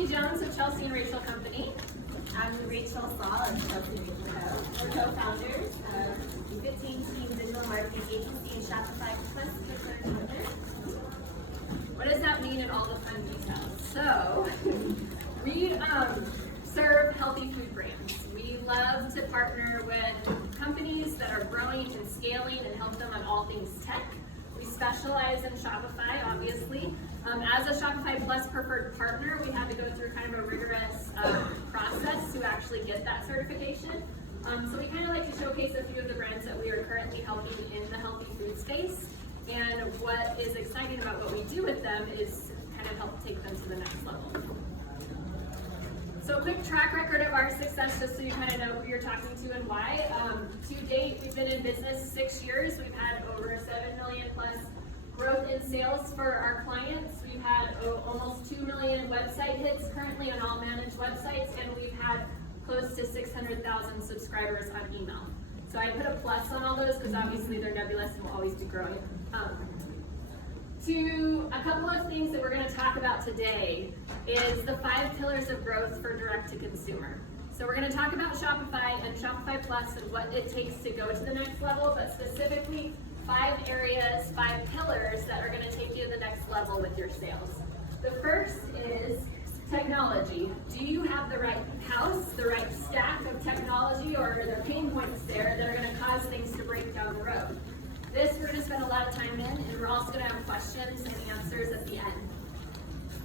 Chelsea Jones of Chelsea and Rachel Company. I'm Rachel Saul of Chelsea and Rachel Co. We're co-founders of the 15 Team Digital Marketing Agency and Shopify Plus Kickstarter. What does that mean in all the fun details? So, we serve healthy food brands. We love to partner with companies that are growing and scaling and help them on all things tech. We specialize in Shopify, obviously. As a Shopify Plus preferred partner, we had to go through kind of a rigorous process to actually get that certification. So we kind of like to showcase a few of the brands that we are currently helping in the healthy food space. And what is exciting about what we do with them is kind of help take them to the next level. So a quick track record of our success, just so you kind of know who you're talking to and why. To date, we've been in business 6 years. We've had over 7 million plus growth in sales for our clients. We've had almost 2 million website hits currently on all managed websites, and we've had close to 600,000 subscribers on email. So I put a plus on all those because obviously they're nebulous and will always be growing. A couple of things that we're going to talk about today is the 5 pillars of growth for direct-to-consumer. So we're going to talk about Shopify and Shopify Plus and what it takes to go to the next level, but specifically 5 areas, 5 pillars that are going to take you to the next level with your sales. The first is technology. Do you have the right house, the right stack of technology, or are there pain points there that are going to cause things to break down the road? This we're going to spend a lot of time in, and we're also going to have questions and answers at the end.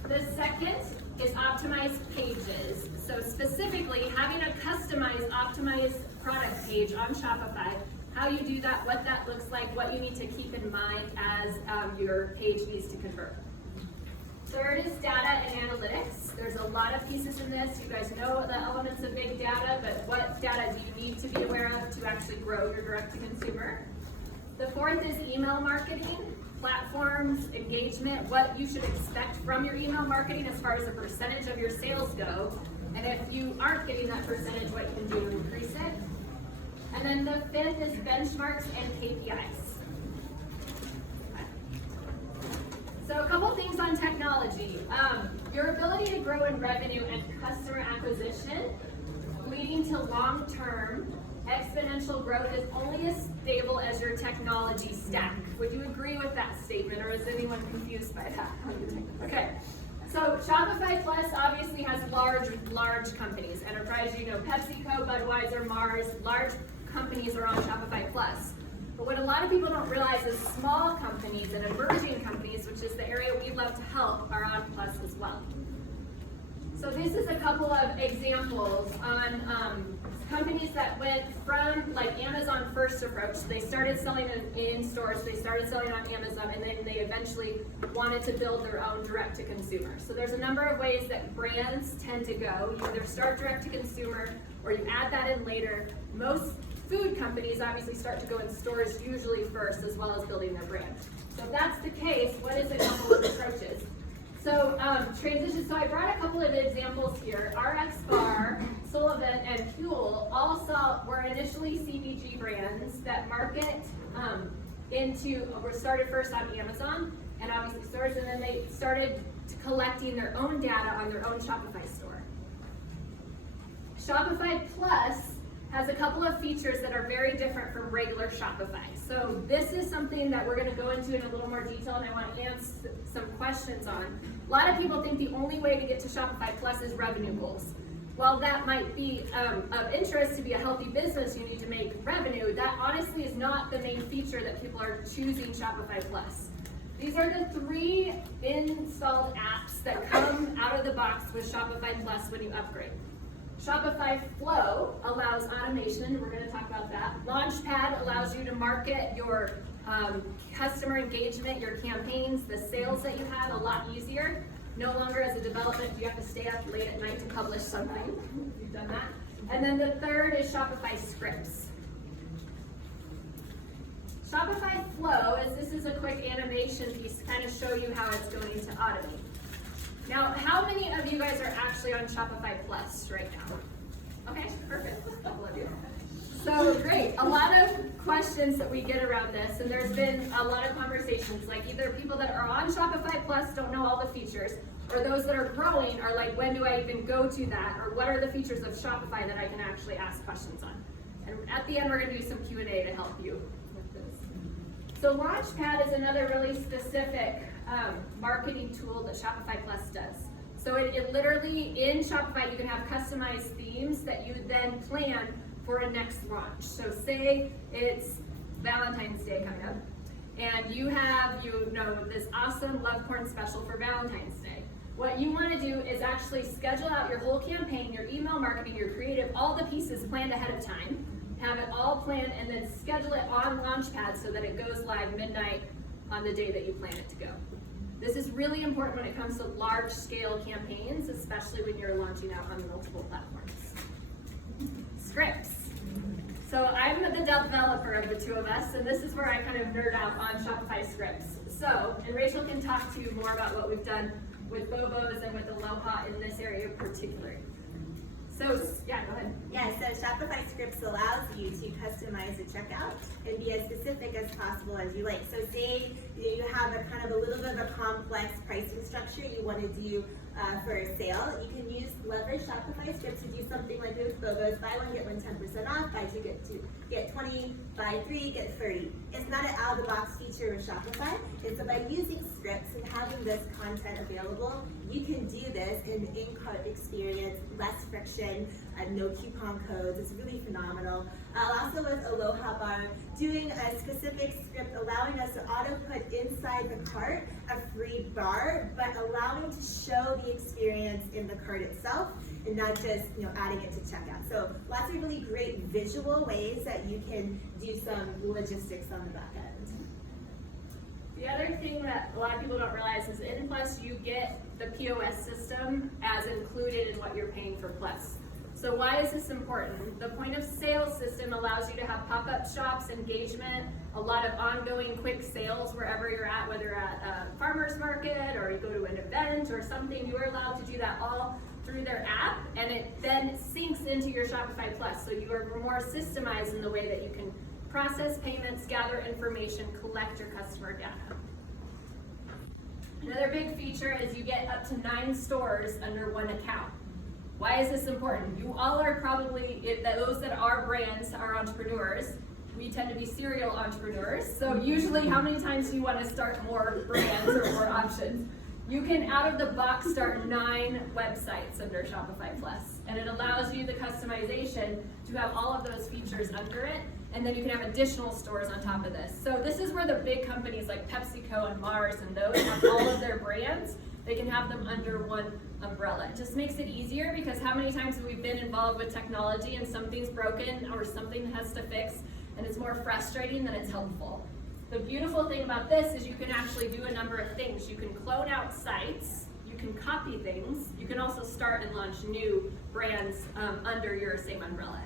The second is optimized pages. So specifically, having a customized, optimized product page on Shopify, how you do that, what that looks like, what you need to keep in mind as your page needs to convert. Third is data and analytics. There's a lot of pieces in this. You guys know the elements of big data, but what data do you need to be aware of to actually grow your direct-to-consumer? The fourth is email marketing, platforms, engagement, what you should expect from your email marketing as far as the percentage of your sales go. And if you aren't getting that percentage, what you can do to increase it. And then the fifth is benchmarks and KPIs. So a couple things on technology. Your ability to grow in revenue and customer acquisition, leading to long-term exponential growth, is only as stable as your technology stack. Would you agree with that statement, or is anyone confused by that? Okay. So Shopify Plus obviously has large companies. Enterprise, you know, PepsiCo, Budweiser, Mars, large companies are on Shopify Plus. But what a lot of people don't realize is small companies and emerging companies, which is the area we love to help, are on Plus as well. So this is a couple of examples on companies that went from like Amazon first approach. They started selling in stores, they started selling on Amazon, and then they eventually wanted to build their own direct-to-consumer. So there's a number of ways that brands tend to go. You either start direct-to-consumer or you add that in later. Most food companies obviously start to go in stores usually first, as well as building their brand. So if that's the case, what is a couple of approaches? So transition, so I brought a couple of examples here. RX Bar, Sullivan, and Huel were initially CPG brands that market were started first on Amazon and obviously stores, and then they started collecting their own data on their own Shopify store. Shopify Plus has a couple of features that are very different from regular Shopify. So this is something that we're going to go into in a little more detail, and I want to answer some questions on. A lot of people think the only way to get to Shopify Plus is revenue goals. While that might be of interest to be a healthy business, you need to make revenue. That honestly is not the main feature that people are choosing Shopify Plus. These are the 3 installed apps that come out of the box with Shopify Plus when you upgrade. Shopify Flow allows automation, we're going to talk about that. Launchpad allows you to market your customer engagement, your campaigns, the sales that you have a lot easier. No longer as a development, you have to stay up late at night to publish something. You've done that. And then the third is Shopify Scripts. Shopify Flow, this is a quick animation piece to kind of show you how it's going to automate. Now, how many of you guys are actually on Shopify Plus right now? Okay, perfect. A couple of you. So great. A lot of questions that we get around this, and there's been a lot of conversations, like either people that are on Shopify Plus don't know all the features, Or those that are growing are like, when do I even go to that? Or what are the features of Shopify that I can actually ask questions on? And at the end, we're gonna do some Q&A to help you with this. So Launchpad is another really specific marketing tool that Shopify Plus does. So it literally, in Shopify, you can have customized themes that you then plan for a next launch. So say it's Valentine's Day coming up, and you have, this awesome love porn special for Valentine's Day. What you want to do is actually schedule out your whole campaign, your email marketing, your creative, all the pieces planned ahead of time, have it all planned, and then schedule it on Launchpad so that it goes live midnight on the day that you plan it to go. This is really important when it comes to large scale campaigns, especially when you're launching out on multiple platforms. Scripts. So I'm the developer of the two of us, and this is where I kind of nerd out on Shopify scripts. So, and Rachel can talk to you more about what we've done with Bobo's and with Aloha in this area in particular. So, yeah, go ahead. Yeah, so Shopify Scripts allows you to customize the checkout and be as specific as possible as you like. So say you have a kind of a little bit of a complex pricing structure you want to do for a sale, you can leverage Shopify Scripts to do something like with Bobo's, buy one, get one 10% off, buy two, get two, get 20, buy three, get 30. It's not an out-of-the-box feature of Shopify. It's by using scripts and having this content available, you can do this in an in-cart experience, less friction, no coupon codes. It's really phenomenal. Also with Aloha Bar, doing a specific script allowing us to auto-put inside the cart a free bar, but allowing to show the experience in the cart itself and not just adding it to checkout. So lots of really great visual ways that you can do some logistics on the back end. The other thing that a lot of people don't realize is in Plus you get the POS system as included in what you're paying for Plus. So why is this important? The point of sale system allows you to have pop-up shops, engagement, a lot of ongoing quick sales wherever you're at, whether at a farmer's market or you go to an event or something. You are allowed to do that all through their app, and it then syncs into your Shopify Plus. So you are more systemized in the way that you can process payments, gather information, collect your customer data. Another big feature is you get up to 9 stores under one account. Why is this important? You all are probably, those that are brands are entrepreneurs. We tend to be serial entrepreneurs. So usually how many times do you want to start more brands or more options? You can, out of the box, start 9 websites under Shopify Plus. And it allows you the customization to have all of those features under it. And then you can have additional stores on top of this. So this is where the big companies like PepsiCo and Mars and those have all of their brands. They can have them under one umbrella. It just makes it easier because how many times have we been involved with technology and something's broken or something has to fix and it's more frustrating than it's helpful. The beautiful thing about this is you can actually do a number of things. You can clone out sites, you can copy things, you can also start and launch new brands under your same umbrella.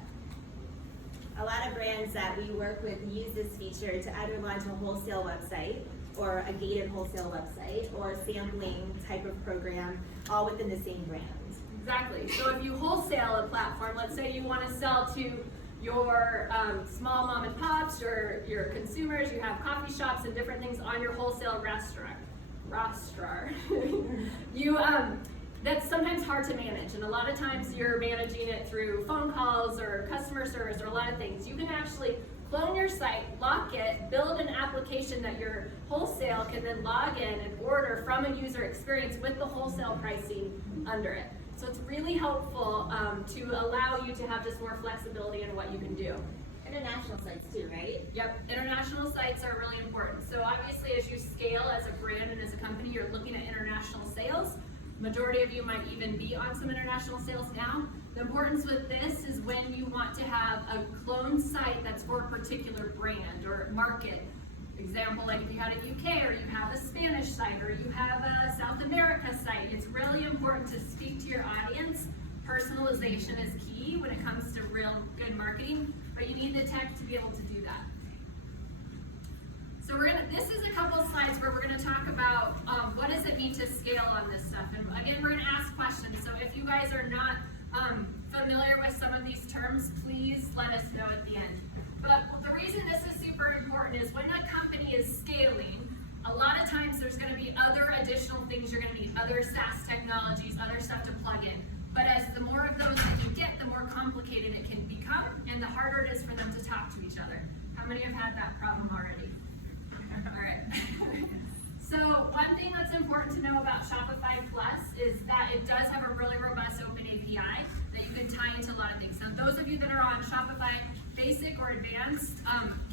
A lot of brands that we work with use this feature to either launch a wholesale website or a gated wholesale website or sampling type of program, all within the same brand. Exactly. So if you wholesale a platform, let's say you want to sell to your small mom and pops or your consumers, you have coffee shops and different things on your wholesale rostrar. That's sometimes hard to manage, and a lot of times you're managing it through phone calls or customer service or a lot of things. You can actually clone your site, lock it, build an application that your wholesale can then log in and order from a user experience with the wholesale pricing under it. So it's really helpful to allow you to have just more flexibility in what you can do. International sites too, right? Yep, international sites are really important. So obviously as you scale as a brand and as a company, you're looking at international sales. Majority of you might even be on some international sales now. The importance with this is when you want to have a clone site that's for a particular brand or market. Example, like if you had a UK or you have a Spanish site or you have a South America site, it's really important to speak to your audience. Personalization is key when it comes to real good marketing, but you need the tech to be able to do that. So this is a couple of slides where we're going to talk about what does it mean to scale on this stuff. And again, we're going to ask questions. So if you guys are not familiar with some of these terms, please let us know at the end. But the reason this is super important is when a company is scaling, A lot of times there's going to be other additional things you're going to need, other SaaS technologies, other stuff to plug in. But as the more of those that you get, the more complicated it can become, and the harder it is for them to talk to each other. How many have had that problem already? All right. So one thing that's important to know about Shopify Plus is that it does have a really robust open API that you can tie into a lot of things. Now, those of you that are on Shopify Basic or Advanced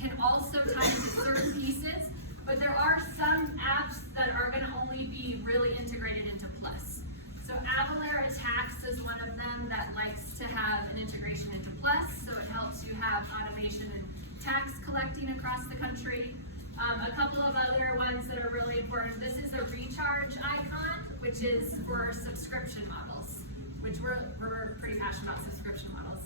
can also tie into certain pieces, but there are some apps that are going to only be really integrated into Plus. So Avalara Tax is one of them that likes to have an integration into Plus, so it helps you have automation and tax collecting across the country. A couple of other ones that are really important. This is the recharge icon, which is for subscription models, which we're pretty passionate about subscription models.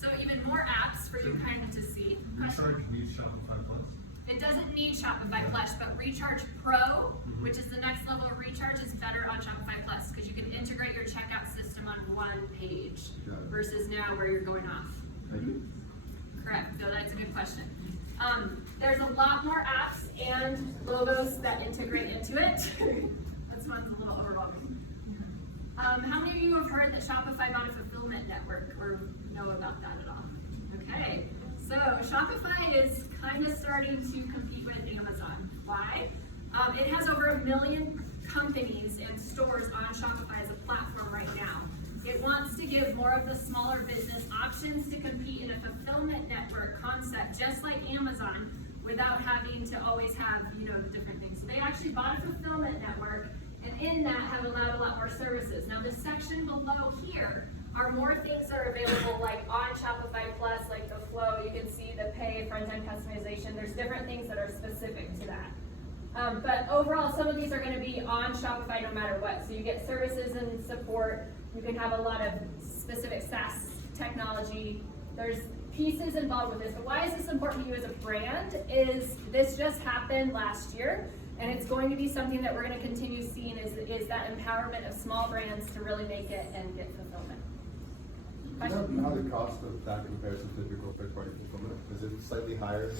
So even more apps for you kind of to see. Recharge needs Shopify Plus? It doesn't need Shopify Plus, but Recharge Pro, which is the next level of recharge, is better on Shopify Plus because you can integrate your checkout system on one page versus now where you're going off. Thank you. Correct, so that's a good question. There's a lot more apps and logos that integrate into it. This one's a little overwhelming. How many of you have heard that Shopify bought a fulfillment network or know about that at all? Okay, so Shopify is kind of starting to compete with Amazon. Why? It has over 1 million companies and stores on Shopify as a platform right now. It wants to give more of the smaller business options to compete in a fulfillment network concept, just like Amazon, without having to always have, different things. So they actually bought a fulfillment network, and in that have allowed a lot more services. Now the section below here are more things that are available like on Shopify Plus, like the flow. You can see the pay, front-end customization. There's different things that are specific to that. But overall, some of these are going to be on Shopify no matter what. So you get services and support. You can have a lot of specific SaaS technology. There's pieces involved with this. But why is this important to you as a brand? Is this just happened last year, and it's going to be something that we're going to continue seeing is that empowerment of small brands to really make it and get fulfillment. Do you know how the cost of that compares to typical third-party fulfillment? Is it slightly higher?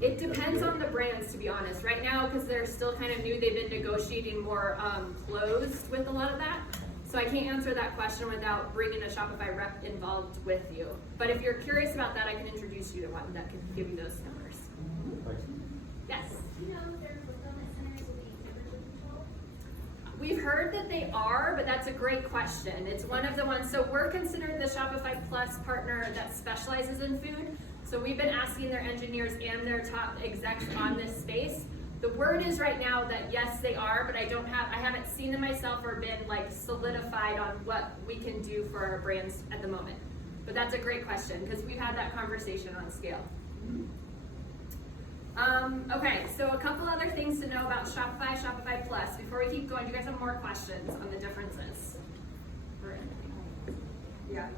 It depends on the brands, to be honest. Right now, because they're still kind of new, they've been negotiating more closed with a lot of that. So I can't answer that question without bringing a Shopify rep involved with you. But if you're curious about that, I can introduce you to one that can give you those numbers. Thanks. Yes? Do you know if their fulfillment centers will be temperature controlled? We've heard that they are, but that's a great question. It's one of the ones, so we're considered the Shopify Plus partner that specializes in food. So we've been asking their engineers and their top execs on this space. The word is right now that yes, they are, but I haven't seen them myself or been like solidified on what we can do for our brands at the moment. But that's a great question because we've had that conversation on scale. Okay, so a couple other things to know about Shopify, Shopify Plus. Before we keep going, do you guys have more questions on the differences? Yeah.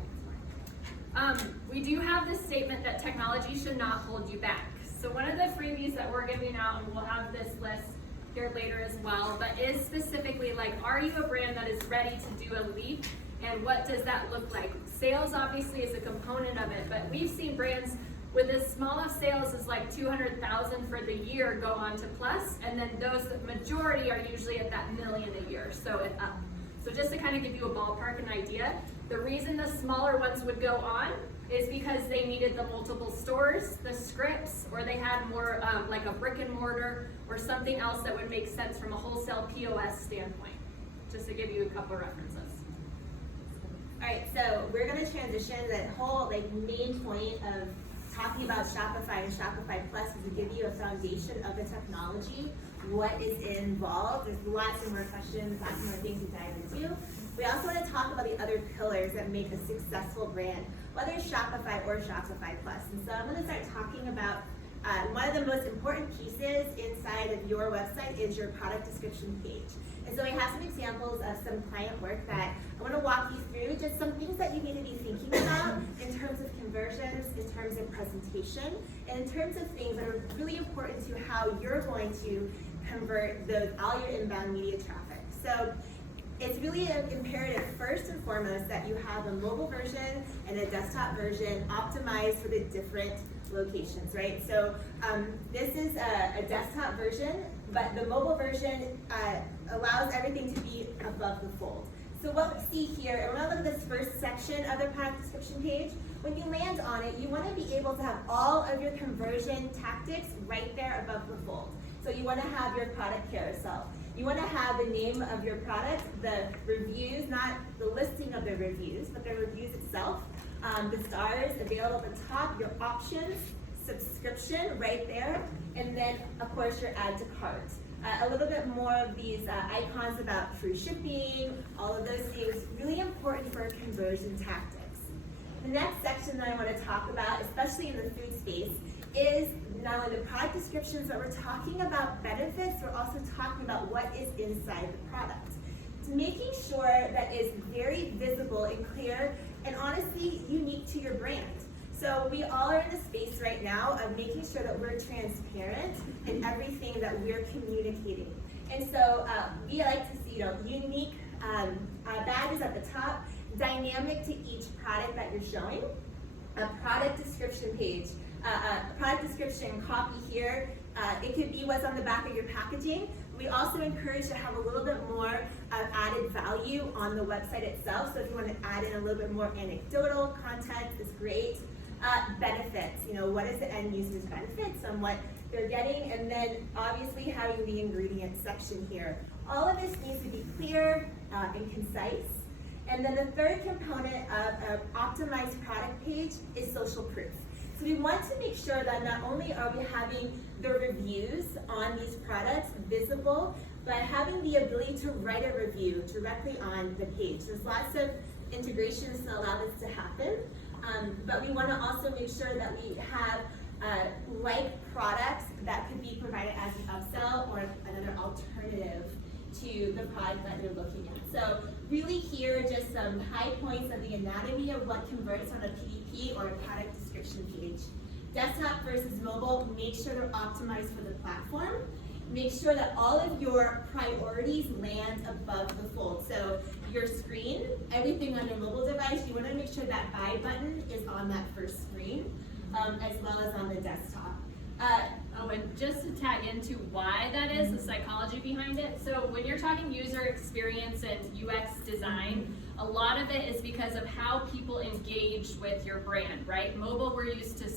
We do have this statement that technology should not hold you back. So one of the freebies that we're giving out, and we'll have this list here later as well, but is specifically like, are you a brand that is ready to do a leap? And what does that look like? Sales obviously is a component of it, but we've seen brands with as small of sales as like 200,000 for the year go on to Plus, and then those majority are usually at that million a year, so it up. So just to kind of give you a ballpark and idea, the reason the smaller ones would go on is because they needed the multiple stores, the scripts, or they had more like a brick and mortar or something else that would make sense from a wholesale POS standpoint, just to give you a couple references. All right, so we're going to transition. That whole main point of talking about Shopify and Shopify Plus is to give you a foundation of the technology, what is involved. There's lots of more questions, lots more things to dive into. We also want to talk about the other pillars that make a successful brand, whether it's Shopify or Shopify Plus. And so I'm going to start talking about one of the most important pieces inside of your website is your product description page. And so we have some examples of some client work that I want to walk you through, just some things that you need to be thinking about in terms of conversions, in terms of presentation, and in terms of things that are really important to how you're going to convert all your inbound media traffic. So it's really imperative, first and foremost, that you have a mobile version and a desktop version optimized for the different locations, right? So this is a desktop version, but the mobile version allows everything to be above the fold. So what we see here, and when I look at this first section of the product description page, when you land on it, you want to be able to have all of your conversion tactics right there above the fold. So you want to have your product carousel. You want to have the name of your product, the reviews, not the listing of the reviews, but the reviews itself, the stars available at the top, your options, subscription right there, and then of course your add to cart. A little bit more of these icons about free shipping, all of those things, really important for conversion tactics. The next section that I want to talk about, especially in the food space, is not only the product descriptions, but we're talking about benefits, we're also talking about what is inside the product. It's making sure that it's very visible and clear and honestly unique to your brand. So we all are in a space right now of making sure that we're transparent in everything that we're communicating. And so we like to see, unique badges at the top, dynamic to each product that you're showing, a product description page, a product description copy here. It could be what's on the back of your packaging. We also encourage to have a little bit more added value on the website itself. So if you want to add in a little bit more anecdotal content, it's great. Benefits, what is the end user's benefits on what they're getting, and then obviously having the ingredient section here. All of this needs to be clear and concise. And then the third component of an optimized product page is social proof. So we want to make sure that not only are we having the reviews on these products visible, but having the ability to write a review directly on the page. There's lots of integrations to allow this to happen. But we want to also make sure that we have like products that could be provided as an upsell or another alternative to the product that you're looking at. So really here, just some high points of the anatomy of what converts on a PDP or a product description page. Desktop versus mobile, make sure they're optimized for the platform. Make sure that all of your priorities land above the fold. So your screen, everything on your mobile device, you want to make sure that buy button is on that first screen, as well as on the desktop. And just to tag into why that is, the psychology behind it. So when you're talking user experience and UX design, a lot of it is because of how people engage with your brand, right? Mobile, we're used to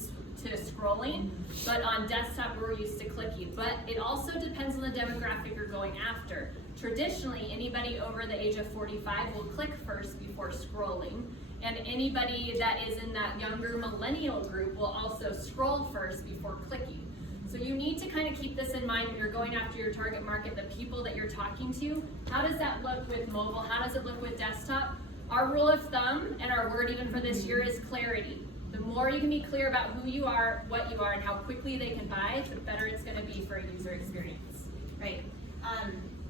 scrolling, but on desktop we're used to clicking. But it also depends on the demographic you're going after. Traditionally, anybody over the age of 45 will click first before scrolling, and anybody that is in that younger millennial group will also scroll first before clicking. So you need to kind of keep this in mind when you're going after your target market, the people that you're talking to. How does that look with mobile? How does it look with desktop? Our rule of thumb and our word even for this year is clarity. The more you can be clear about who you are, what you are, and how quickly they can buy, the better it's going to be for a user experience. Right.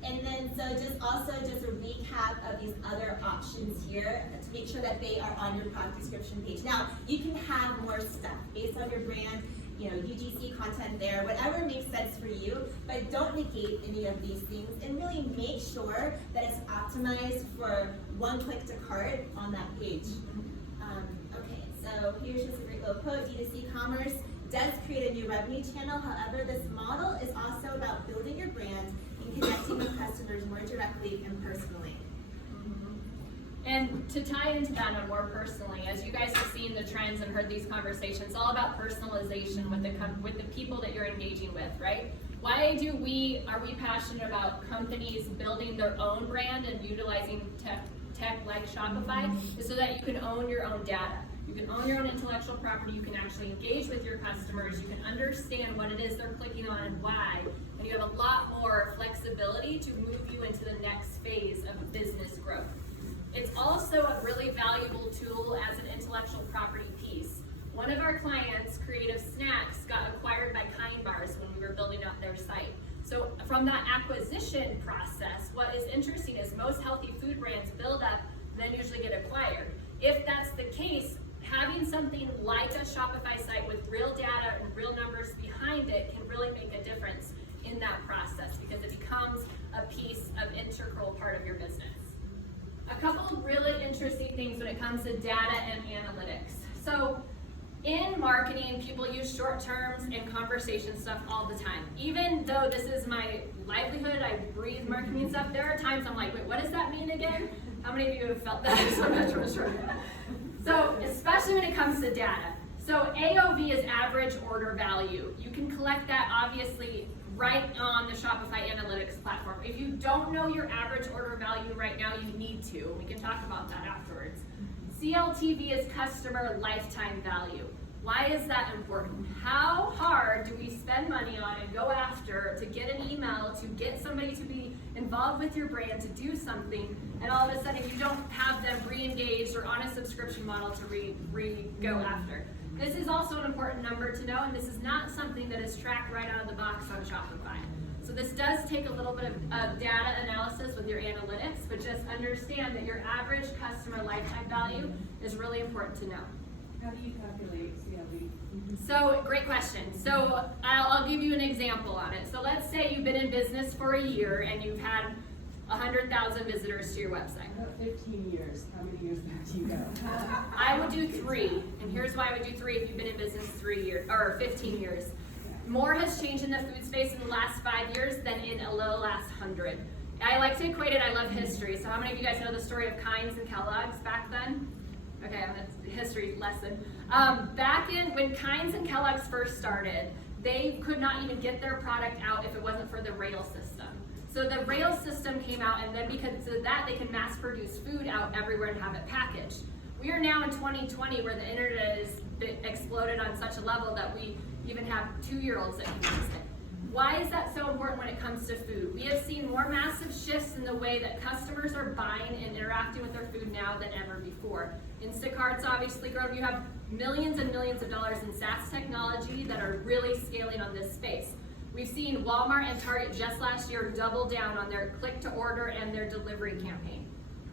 And then so just a recap of these other options here to make sure that they are on your product description page. Now, you can have more stuff based on your brand, UGC content there, whatever makes sense for you, but don't negate any of these things and really make sure that it's optimized for one click to cart on that page. Okay, so here's just a great little quote. D2C commerce does create a new revenue channel. However, this model is also about building your brand and connecting with customers more directly and personally. And to tie into that on more personally, as you guys have seen the trends and heard these conversations, it's all about personalization with the people that you're engaging with, right? Why are we passionate about companies building their own brand and utilizing tech like Shopify? Is so that you can own your own data. You can own your own intellectual property, you can actually engage with your customers, you can understand what it is they're clicking on and why, and you have a lot more flexibility to move you into the next phase of business growth. It's also a really valuable tool as an intellectual property piece. One of our clients, Creative Snacks, got acquired by Kind Bars when we were building out their site. So from that acquisition process, what is interesting is most healthy food brands build up, then usually get acquired. If that's the case, having something like a Shopify site with real data and real numbers behind it can really make a difference in that process because it becomes a piece of integral part of your business. A couple of really interesting things when it comes to data and analytics. So In marketing, people use short terms and conversation stuff all the time. Even though this is my livelihood, I breathe marketing stuff, there are times I'm like, wait, what does that mean again? How many of you have felt that? So, especially when it comes to data. So AOV is average order value. You can collect that obviously right on the Shopify Analytics platform. If you don't know your average order value right now, you need to. We can talk about that afterwards. CLTV is customer lifetime value. Why is that important? How hard do we spend money on and go after to get an email, to get somebody to be involved with your brand, to do something, and all of a sudden you don't have them re-engaged or on a subscription model to go after? This is also an important number to know, and this is not something that is tracked right out of the box on Shopify. So this does take a little bit of data analysis with your analytics, but just understand that your average customer lifetime value is really important to know. How do you calculate CLV? So, great question. So, I'll give you an example on it. So, let's say you've been in business for a year and you've had 100,000 visitors to your website. About 15 years. How many years back do you go? I would do 3, and here's why I would do 3 if you've been in business 3 years or 15 years. More has changed in the food space in the last 5 years than in the last 100. I like to equate it. I love history. So, how many of you guys know the story of Kynes and Kellogg's back then? Okay, that's a history lesson. Back in when Kynes and Kellogg's first started, they could not even get their product out if it wasn't for the rail system. So the rail system came out, and then because of that, they can mass produce food out everywhere and have it packaged. We are now in 2020 where the internet is exploded on such a level that we even have 2-year-olds that can use it. Why is that so important when it comes to food? We have seen more massive shifts in the way that customers are buying and interacting with their food now than ever before. Instacart's obviously grown. You have millions and millions of dollars in SaaS technology that are really scaling on this space. We've seen Walmart and Target just last year double down on their click to order and their delivery campaign.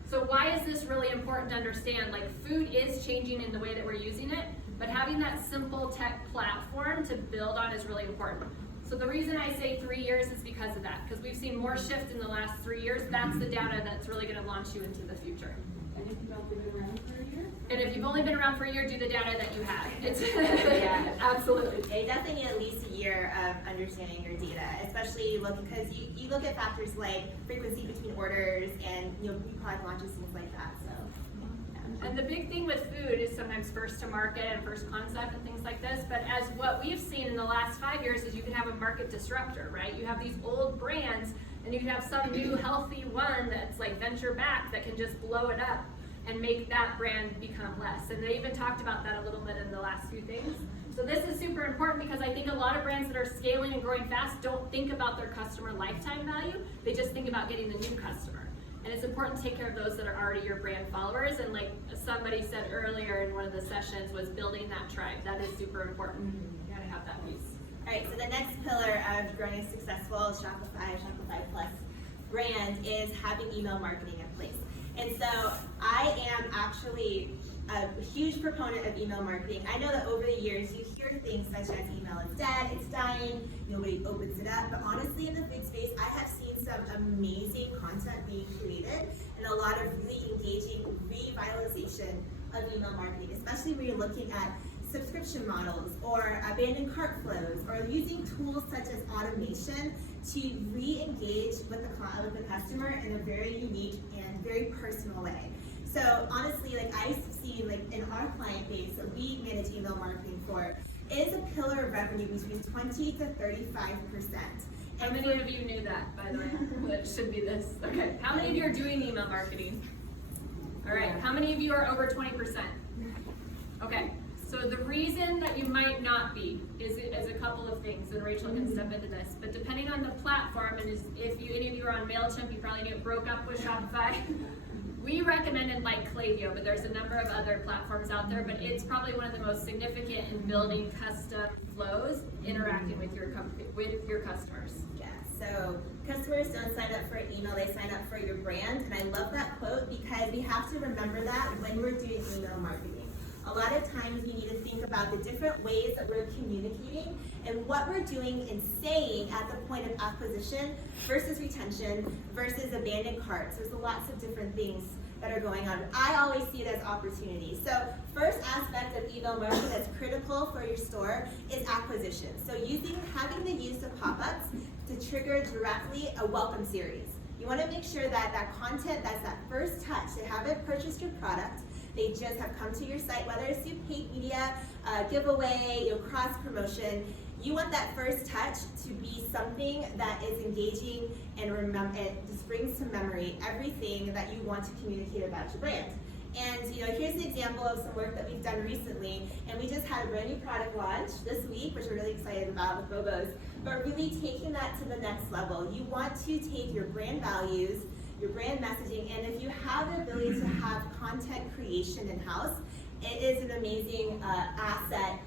So why is this really important to understand? Like, food is changing in the way that we're using it, but having that simple tech platform to build on is really important. So the reason I say 3 years is because of that, because we've seen more shift in the last 3 years. That's the data that's really going to launch you into the future. And if you've only been around for a year? And if you've only been around for a year, do the data that you have. It's yeah, absolutely. You definitely need at least a year of understanding your data, especially because you look at factors like frequency between orders and new product launches, things like that. So. And the big thing with food is sometimes first to market and first concept and things like this, but as what we've seen in the last 5 years is you can have a market disruptor, right? You have these old brands and you can have some new healthy one that's like venture back that can just blow it up and make that brand become less. And they even talked about that a little bit in the last few things. So this is super important because I think a lot of brands that are scaling and growing fast don't think about their customer lifetime value. They just think about getting the new customer. And it's important to take care of those that are already your brand followers. And like somebody said earlier in one of the sessions was building that tribe. That is super important. You gotta have that piece. All right, so the next pillar of growing a successful Shopify Plus brand is having email marketing in place. And so I am actually a huge proponent of email marketing. I know that over the years you hear things such as email is dead, it's dying, nobody opens it up, but honestly in the food space I have seen some amazing content being created and a lot of really engaging revitalization of email marketing, especially when you're looking at subscription models or abandoned cart flows or using tools such as automation to re-engage with the customer in a very unique and very personal way. So honestly, like I've seen like in our client base that we manage email marketing for, it is a pillar of revenue between 20 to 35%. How many of you knew that, by the way? That should be this. Okay. How many of you are doing email marketing? All right. How many of you are over 20%? Okay. So the reason that you might not be is a couple of things, and Rachel can step into this, but depending on the platform, and if any of you are on MailChimp, you probably knew it broke up with Shopify. We recommended like Klaviyo, but there's a number of other platforms out there, but it's probably one of the most significant in building custom flows, interacting with your customers. Yeah, so customers don't sign up for an email, they sign up for your brand, and I love that quote because we have to remember that when we're doing email marketing. A lot of times we need to think about the different ways that we're communicating and what we're doing and saying at the point of acquisition versus retention versus abandoned carts. There's lots of different things that are going on. I always see it as opportunity. So first aspect of email marketing that's critical for your store is acquisition. So having the use of pop-ups to trigger directly a welcome series. You want to make sure that that content, that's that first touch, they haven't purchased your product, they just have come to your site, whether it's through paid media, giveaway, cross promotion. You want that first touch to be something that is engaging and it just brings to memory everything that you want to communicate about your brand. And here's an example of some work that we've done recently, and we just had a brand new product launch this week, which we're really excited about with Bobos, but really taking that to the next level. You want to take your brand values, your brand messaging, and if you have the ability to have content creation in-house, it is an amazing asset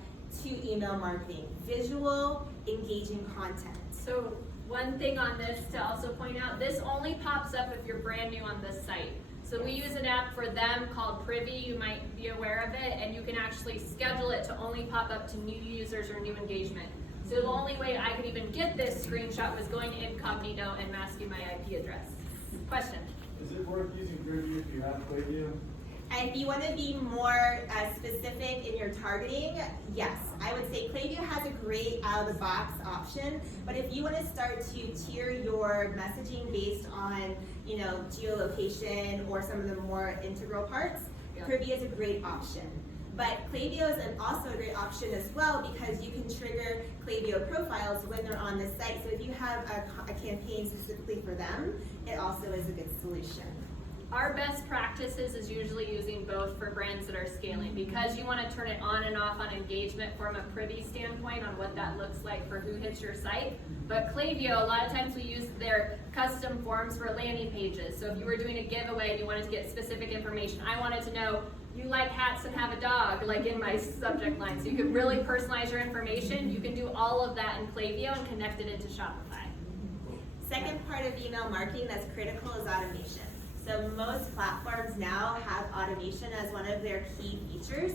to email marketing. Visual, engaging content. So one thing on this to also point out, this only pops up if you're brand new on this site. So we use an app for them called Privy, you might be aware of it, and you can actually schedule it to only pop up to new users or new engagement. So the only way I could even get this screenshot was going incognito and masking my IP address. Question? Is it worth using Privy if you have Klaviyo? And if you want to be more specific in your targeting, yes. I would say Klaviyo has a great out-of-the-box option, but if you want to start to tier your messaging based on, geolocation or some of the more integral parts, Privy is a great option. But Klaviyo is also a great option as well because you can trigger Klaviyo profiles when they're on the site. So if you have a campaign specifically for them, it also is a good solution. Our best practices is usually using both for brands that are scaling because you want to turn it on and off on engagement from a Privy standpoint on what that looks like for who hits your site. But Klaviyo, a lot of times we use their custom forms for landing pages. So if you were doing a giveaway and you wanted to get specific information, I wanted to know you like hats and have a dog, like in my subject line. So you can really personalize your information. You can do all of that in Klaviyo and connect it into Shopify. Second part of email marketing that's critical is automation. So most platforms now have automation as one of their key features.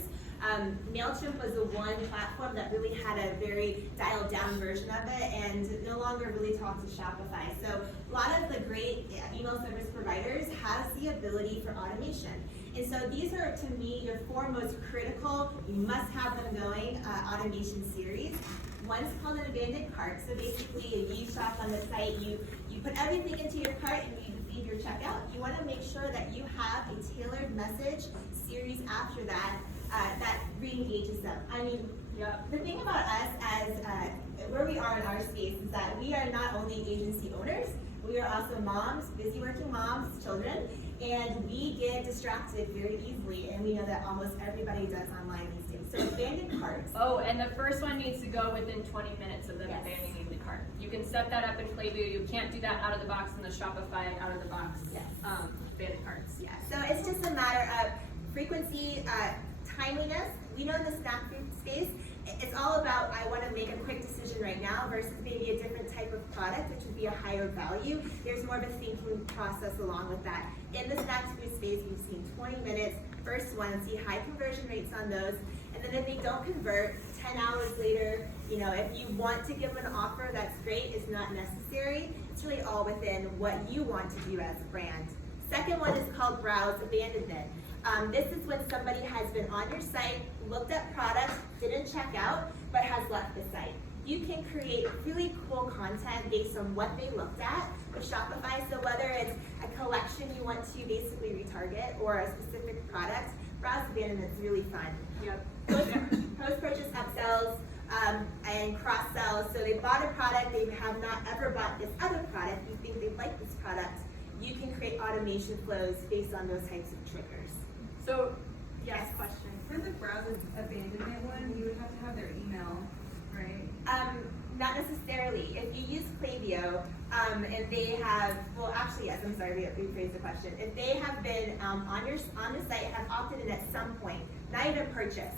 MailChimp was the one platform that really had a very dialed down version of it and no longer really talked to Shopify. So a lot of the great email service providers has the ability for automation. And so these are, to me, your four most critical, you must have them going, automation series. One's called an abandoned cart. So basically, if you shop on the site, you put everything into your cart and you leave your checkout. You want to make sure that you have a tailored message series after that that re-engages them. I mean, the thing about us as where we are in our space is that we are not only agency owners, we are also moms, busy working moms, children, and we get distracted very easily, and we know that almost everybody does online these days. So abandoned carts. Oh, and the first one needs to go within 20 minutes of them abandoning the cart. You can set that up in Klaviyo. You can't do that out of the box in the Shopify out of the box abandoned carts. Yeah, so it's just a matter of frequency, timeliness. We know in the snack food space, it's all about I want to make a quick decision right now versus maybe a different type of product, which would be a higher value. There's more of a thinking process along with that. In the snack food space, we've seen 20 minutes, first one, see high conversion rates on those, and then if they don't convert, 10 hours later, if you want to give them an offer, that's great, it's not necessary. It's really all within what you want to do as a brand. Second one is called browse abandonment. This is when somebody has been on your site, looked at products, didn't check out, but has left the site. You can create really cool content based on what they looked at with Shopify. So whether it's a collection you want to basically retarget or a specific product, browse abandonment is really fun. Yep. Post-purchase upsells and cross-sells. So they bought a product, they have not ever bought this other product, you think they like this product, you can create automation flows based on those types of triggers. So, yes, question. For the browse abandonment one, you would have to have their email, right? Not necessarily. If you use Klaviyo, and they have, well, actually, yes. I'm sorry, rephrase the question. If they have been on the site, have opted in at some point, not even purchased,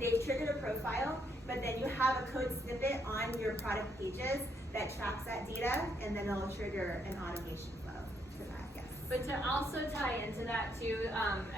they've triggered a profile, but then you have a code snippet on your product pages that tracks that data, and then it'll trigger an automation flow to that. Yes. But to also tie into that too,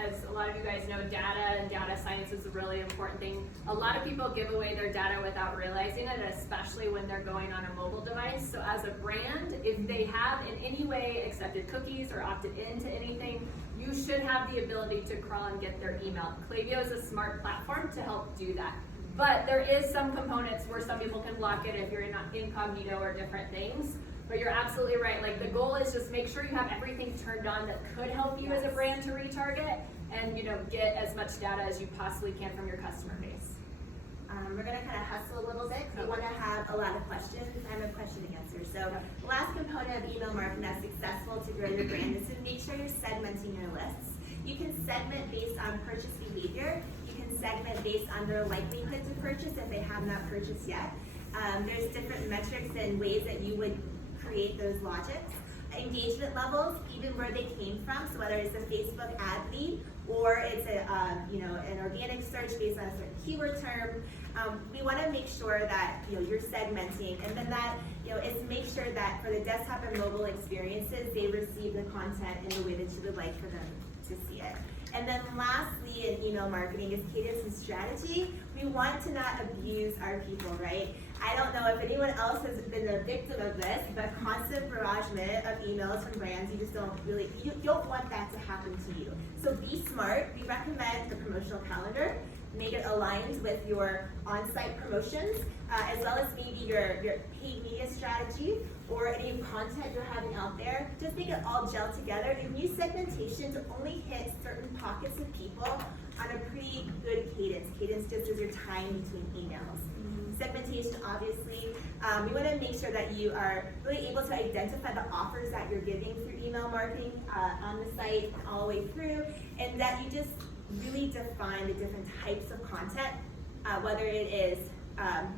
as a lot of you guys know, data and data science is a really important thing. A lot of people give away their data without realizing it, especially when they're going on a mobile device. So as a brand, if they have in any way accepted cookies or opted into anything, you should have the ability to crawl and get their email. Klaviyo is a smart platform to help do that. But there is some components where some people can block it if you're in incognito or different things. But you're absolutely right. Like, the goal is just make sure you have everything turned on that could help you as a brand to retarget and, you know, get as much data as you possibly can from your customer base. We're gonna kind of hustle a little bit. We want to have a lot of questions. I'm a question and answer. So the last component of email marketing that's successful to grow your brand is to make sure you're segmenting your lists. You can segment based on purchase behavior. You can segment based on their likelihood to purchase if they have not purchased yet. There's different metrics and ways that you would create those logics. Engagement levels, even where they came from, so whether it's a Facebook ad lead or it's an organic search based on a certain keyword term, we want to make sure that you're segmenting, and then that is make sure that for the desktop and mobile experiences, they receive the content in the way that you would like for them to see it. And then lastly, in email marketing is cadence and strategy. We want to not abuse our people, right? I don't know if anyone else has been a victim of this, but constant barragement of emails from brands, you just don't really, you don't want that to happen to you. So be smart. We recommend the promotional calendar. Make it aligned with your on-site promotions, as well as maybe your paid media strategy or any content you're having out there. Just make it all gel together and use segmentation to only hit certain pockets of people on a pretty good cadence. Cadence just is your time between emails. Segmentation, obviously, we want to make sure that you are really able to identify the offers that you're giving through email marketing on the site all the way through, and that you just really define the different types of content, whether it is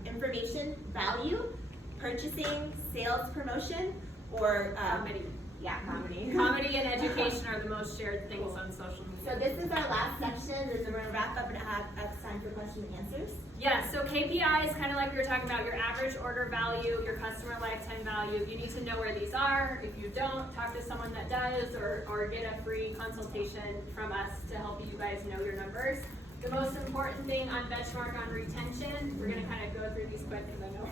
information, value, purchasing, sales promotion, or Comedy. Yeah, comedy. Comedy and education are the most shared things on social media. So this is our last section, and then we're going to wrap up and have time for question and answers. Yeah, so KPIs, kind of like we were talking about, your average order value, your customer lifetime value. You need to know where these are. If you don't, talk to someone that does, or get a free consultation from us to help you guys know your numbers. The most important thing on benchmark on retention, we're going to kind of go through these quick because I know.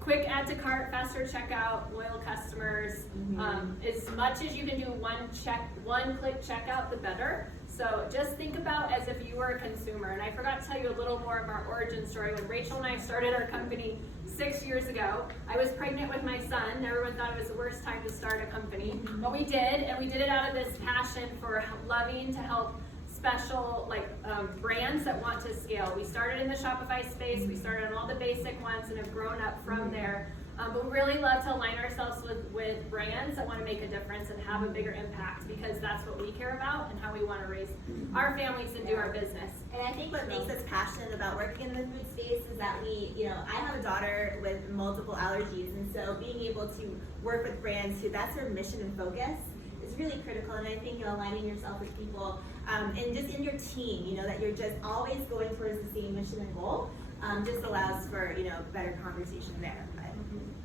Quick add to cart, faster checkout, loyal customers. As much as you can do one click checkout, the better. So just think about as if you were a consumer. And I forgot to tell you a little more of our origin story. When Rachel and I started our company 6 years ago, I was pregnant with my son. Everyone thought it was the worst time to start a company, but we did, and we did it out of this passion for loving to help special brands that want to scale. We started in the Shopify space, we started on all the basic ones and have grown up from there. But we really love to align ourselves with brands that want to make a difference and have a bigger impact, because that's what we care about and how we want to raise our families and do our business. And I think what makes us passionate about working in the food space is that I have a daughter with multiple allergies, and so being able to work with brands who that's their mission and focus is really critical. And I think aligning yourself with people and just in your team, that you're just always going towards the same mission and goal, just allows for better conversation there. But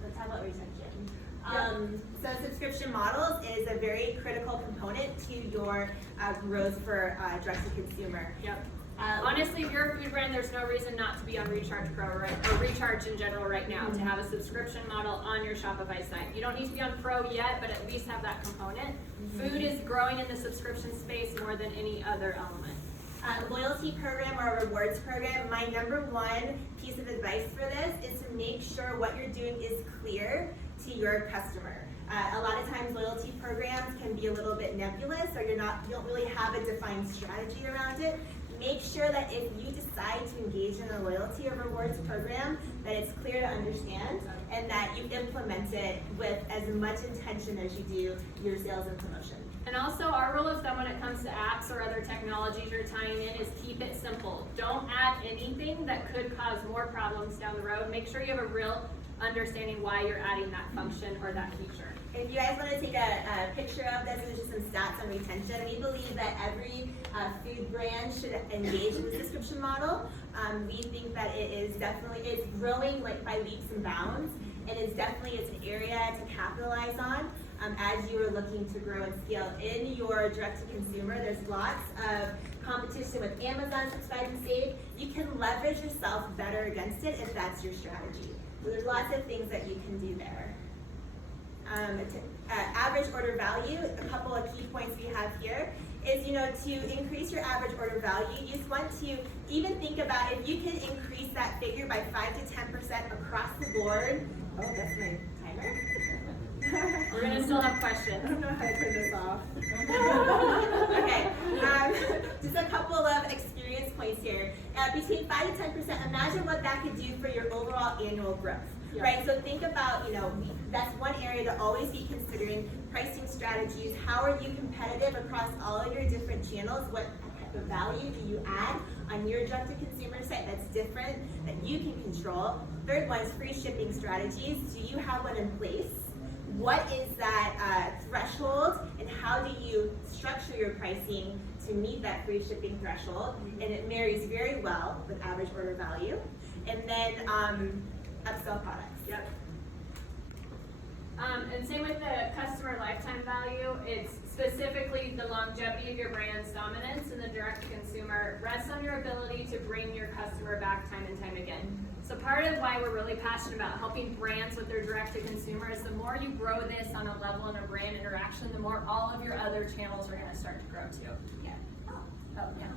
let's talk about retention. So subscription models is a very critical component to your growth for direct to consumer. Yep. Honestly, if you're a food brand, there's no reason not to be on Recharge Pro or Recharge in general right now to have a subscription model on your Shopify site. You don't need to be on Pro yet, but at least have that component. Food is growing in the subscription space more than any other element. Loyalty program or a rewards program, my number one piece of advice for this is to make sure what you're doing is clear to your customer. A lot of times loyalty programs can be a little bit nebulous, or you don't really have a defined strategy around it. Make sure that if you decide to engage in a loyalty or rewards program, that it's clear to understand and that you implement it with as much intention as you do your sales and promotion. And also, our rule of thumb when it comes to apps or other technologies you're tying in is keep it simple. Don't add anything that could cause more problems down the road. Make sure you have a real understanding why you're adding that function or that feature. If you guys want to take a picture of this, there's just some stats on retention. We believe that every food brand should engage in the subscription model. We think that it's growing by leaps and bounds, and it's an area to capitalize on as you are looking to grow and scale. In your direct-to-consumer, there's lots of competition with Amazon Subscribe and Save. You can leverage yourself better against it if that's your strategy. So there's lots of things that you can do there. average order value, a couple of key points we have here is, to increase your average order value, you just want to even think about if you can increase that figure by 5 to 10% across the board. Oh, that's my timer. We're gonna still have questions. I don't know how to turn this off. Okay, just a couple of experience points here. Between 5 to 10%, imagine what that could do for your overall annual growth. Yeah. Right, so think about, that's one area to always be considering. Pricing strategies, how are you competitive across all of your different channels? What type of value do you add on your direct-to-consumer site that's different, that you can control? Third one is free shipping strategies. Do you have one in place? What is that threshold, and how do you structure your pricing to meet that free shipping threshold? And it marries very well with average order value. And then upsell products. Yep. And same with the customer lifetime value. It's specifically the longevity of your brand's dominance, and the direct to consumer rests on your ability to bring your customer back time and time again. So part of why we're really passionate about helping brands with their direct to consumer is the more you grow this on a level in a brand interaction, the more all of your other channels are going to start to grow too. Yeah. Oh, yeah.